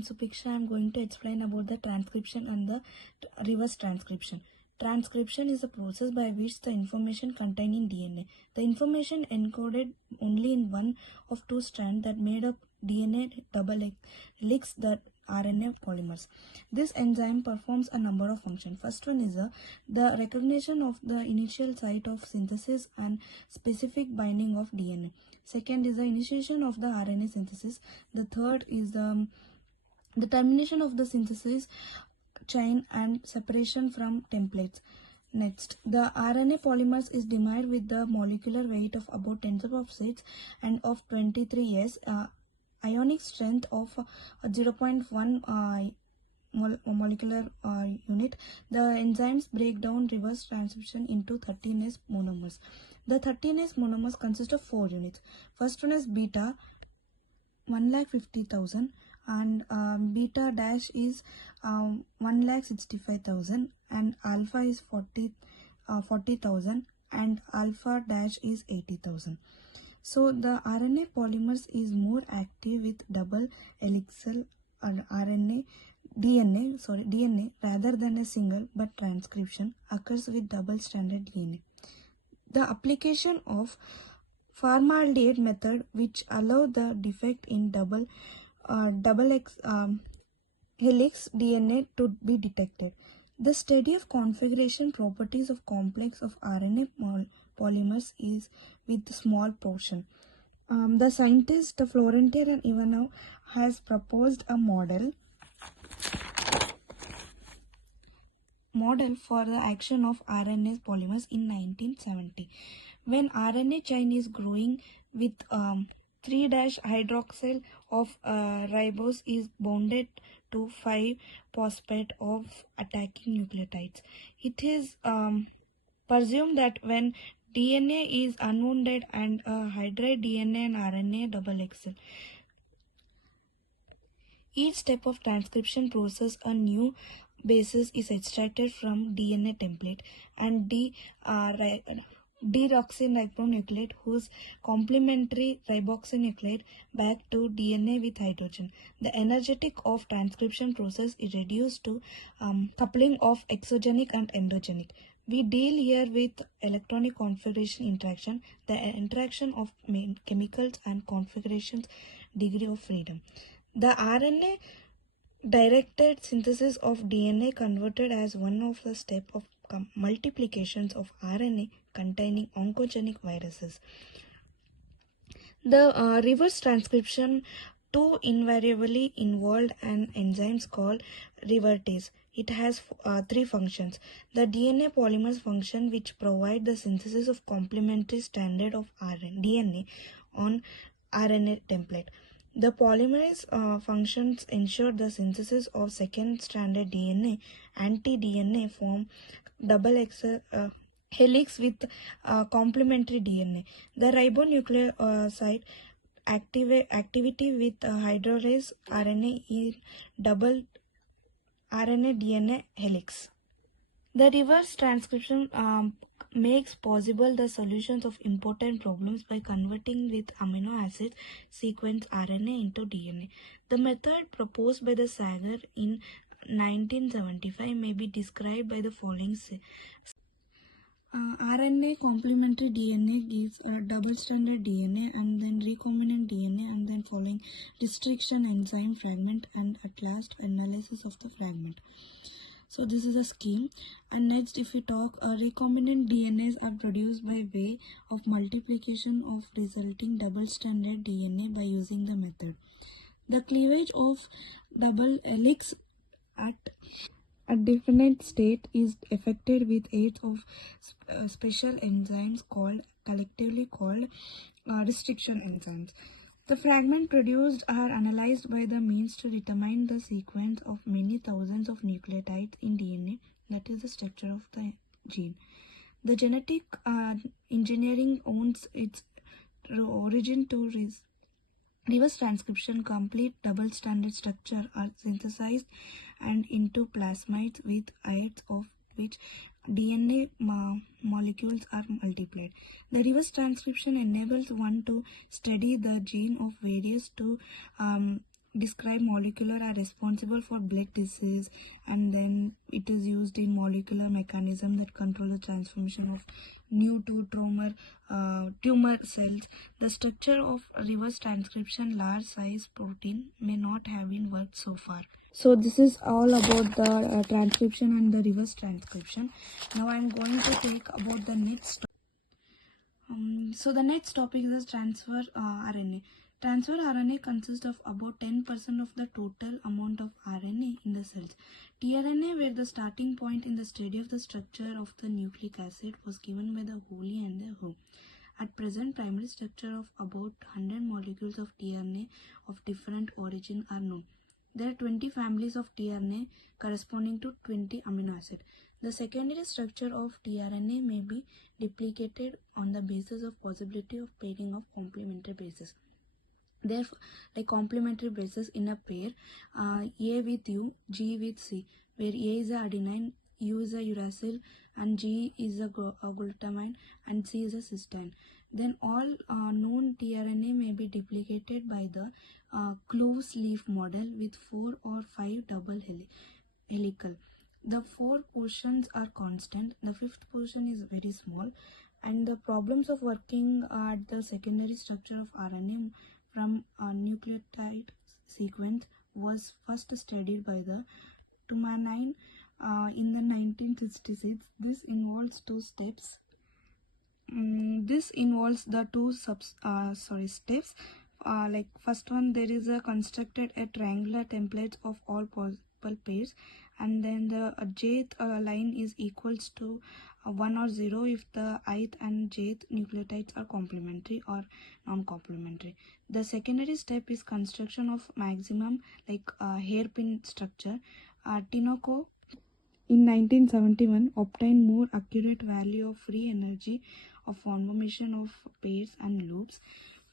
am Supiksha. I am going to explain about the transcription and the reverse transcription. Transcription is a process by which the information contained in DNA. The information encoded only in one of two strands that made up DNA double helix, the RNA polymers. This enzyme performs a number of functions. First one is the recognition of the initial site of synthesis and specific binding of DNA. Second is the initiation of the RNA synthesis. The third is the termination of the synthesis chain and separation from templates. Next, the RNA polymers is dimered with the molecular weight of about 10 to the power of 6 and of 23 s, ionic strength of 0.1 molecular unit. The enzymes break down reverse transcription into 13s monomers. The 13s monomers consist of 4 units. First one is beta, 1,50,000, and beta dash is 1,65,000, and alpha is 40,000, and alpha dash is 80,000. So the RNA polymers is more active with double helical DNA rather than a single, but transcription occurs with double-stranded DNA. The application of formaldehyde method, which allow the defect in double helix DNA to be detected. The study of configuration properties of complex of RNA polymers is with small portion. The scientist Florentier and Ivanov has proposed a model for the action of RNA polymers in 1970. When RNA chain is growing with 3-hydroxyl of ribose is bonded to 5-phosphate of attacking nucleotides. It is presumed that when DNA is unwounded and hydride DNA and RNA double XL. Each step of transcription process, a new basis is extracted from DNA template and deoxyribonucleate whose complementary riboxynucleate back to DNA with hydrogen. The energetic of transcription process is reduced to coupling of exogenic and endogenic. We deal here with electronic configuration interaction, the interaction of chemicals and configurations degree of freedom. The RNA directed synthesis of DNA converted as one of the steps of multiplications of RNA containing oncogenic viruses. The reverse transcription too invariably involved an enzyme called revertase. It has 3 functions. The DNA polymers function, which provide the synthesis of complementary strand of DNA on RNA template. The polymerase functions ensure the synthesis of second-stranded DNA, anti-DNA form double helix with complementary DNA. The ribonucleoside activity with hydrolase RNA in double RNA DNA helix. The reverse transcription makes possible the solutions of important problems by converting with amino acid sequence RNA into DNA. The method proposed by the Sager in 1975 may be described by the following. RNA complementary DNA gives a double-stranded DNA and then recombinant DNA and then following restriction enzyme fragment and at last analysis of the fragment. So this is a scheme. And next, if we talk, recombinant DNAs are produced by way of multiplication of resulting double-stranded DNA by using the method. The cleavage of double helix at a definite state is effected with aid of special enzymes collectively called restriction enzymes. The fragments produced are analyzed by the means to determine the sequence of many thousands of nucleotides in DNA, that is the structure of the gene. The genetic engineering owns its origin to reverse transcription. Complete double-stranded structure are synthesized and into plasmids with aids of which DNA molecules are multiplied. The reverse transcription enables one to study the gene of various to describe molecular are responsible for blood disease, and then it is used in molecular mechanism that control the transformation of new to tumor cells. The structure of reverse transcription, large size protein may not have been worked so far. So this is all about the transcription and the reverse transcription. Now I am going to take about the next. So the next topic is transfer RNA. Transfer RNA consists of about 10% of the total amount of RNA in the cells. tRNA, where the starting point in the study of the structure of the nucleic acid, was given by the Holy and the Who. At present, primary structure of about 100 molecules of tRNA of different origin are known. There are 20 families of tRNA corresponding to 20 amino acids. The secondary structure of tRNA may be duplicated on the basis of possibility of pairing of complementary bases. Therefore, like complementary bases in a pair, A with U, G with C, where A is a adenine, U is a uracil, and G is a glutamine, and C is a cysteine. Then all known tRNA may be duplicated by the close leaf model with 4 or 5 double helical. The 4 portions are constant, the 5th portion is very small, and the problems of working at the secondary structure of RNA from a nucleotide sequence was first studied by the Tumanine in the 1966. This involves 2 steps. This involves the 2 steps. Like first one, there is a constructed a triangular template of all possible pairs, and then the jth line is equals to 1 or 0 if the ith and jth nucleotides are complementary or non-complementary. The secondary step is construction of maximum like hairpin structure. Tinoco in 1971 obtained more accurate value of free energy of formation of pairs and loops.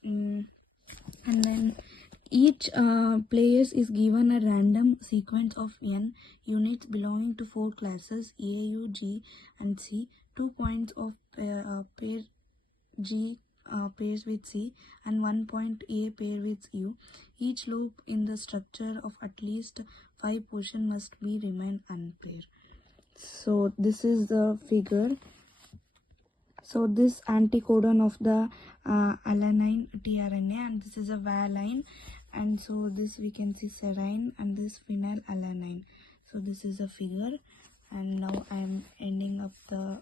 And then each players is given a random sequence of n units belonging to 4 classes A, U, G, and C. 2 points of pair G pairs with C, and 1 point A pair with U. Each loop in the structure of at least 5 portions must be remain unpaired. So this is the figure. So this anticodon of the alanine tRNA, and this is a valine, and so this we can see serine, and this phenylalanine. So this is a figure, and now I am ending up the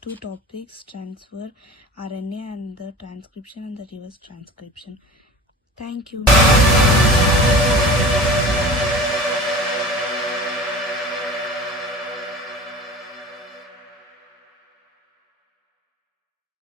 2 topics, transfer RNA and the transcription and the reverse transcription. Thank you.